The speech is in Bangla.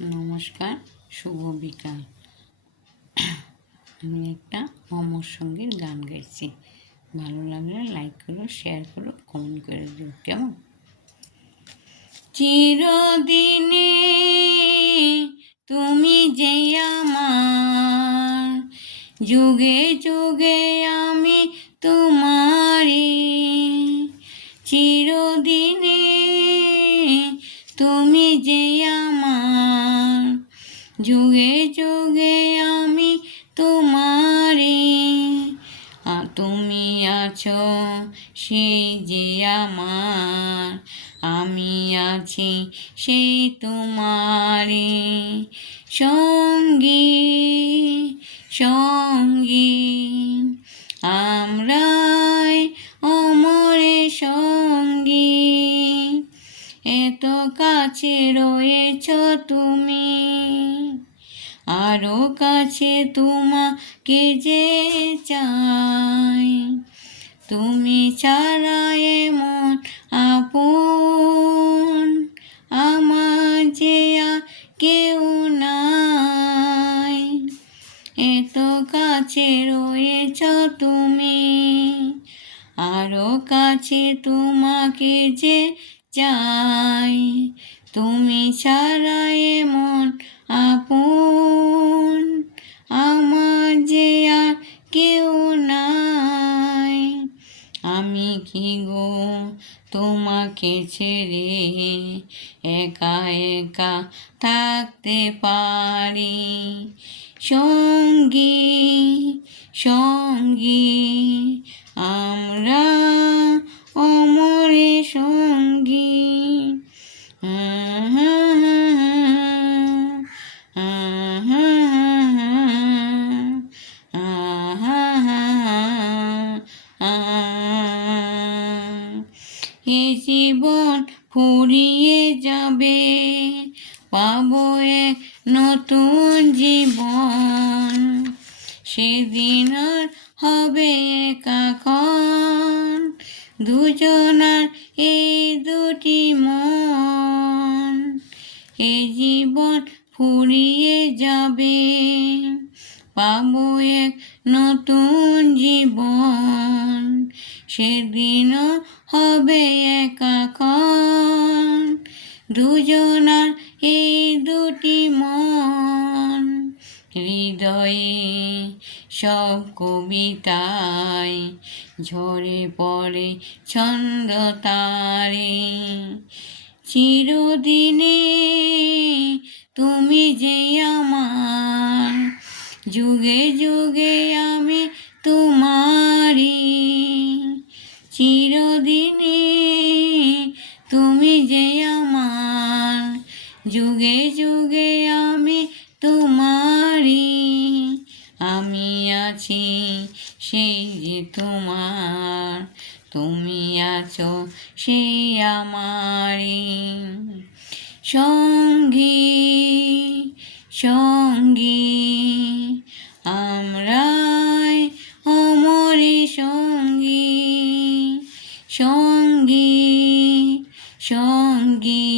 নমস্কার, শুভ বিকাল। আমি একটা অমর সঙ্গীর গান গাইছি। ভালো লাগলে লাইক করো, শেয়ার করো, কমেন্ট করে দিও। কেমন? চিরদিনে তুমি যে আমার, যুগে যুগে আমি তোমারি। চিরদিনে তুমি যে আমার, যুগে যুগে আমি তোমারি। তুমি আছো সেই যে আমার, আমি আছি সেই তোমারি। সঙ্গী সঙ্গী আমরাই অমরে সঙ্গী, এত কাছে রয়েছ তুমি, আরো কাছে তোমাকে যে চাই। তুমি ছাড়া এমন আপন আমার যে আর কেউ নাই। এত কাছে রয়েছ তুমি, আরো কাছে তোমাকে যে চাই। তুমি ছাড়া এমন আপন আমার যে আর কেউ নাই। আমি কি গো তোমাকে ছেড়ে একা একা থাকতে পারি? সঙ্গী সঙ্গী আমরা অমরে সঙ্গী। এ জীবন ফুরিয়ে যাবে, পাবো এক নতুন জীবন। সেদিন আর হবে একাক্ষণ, দুজনার এই দুটি মন। এ জীবন ফুরিয়ে যাবে, পাবো এক নতুন জীবন। সেদিনও হবে একাক্ষণ, দুজনার এই দুটি মন। হৃদয়ে সব কবিতায় ঝরে পড়ে ছন্দ তারে। চিরদিনে তুমি যে আমার, যুগে যুগে আমি তোমারি। চিরদিনে তুমি যে আমার, যুগে যুগে আমি তোমারি। আমি আছি সেই যে তোমার, তুমি আছো সেই আমারি। সঙ্গী সঙ্গী আমরাই অমরে সঙ্গী। সঙ্গী সঙ্গী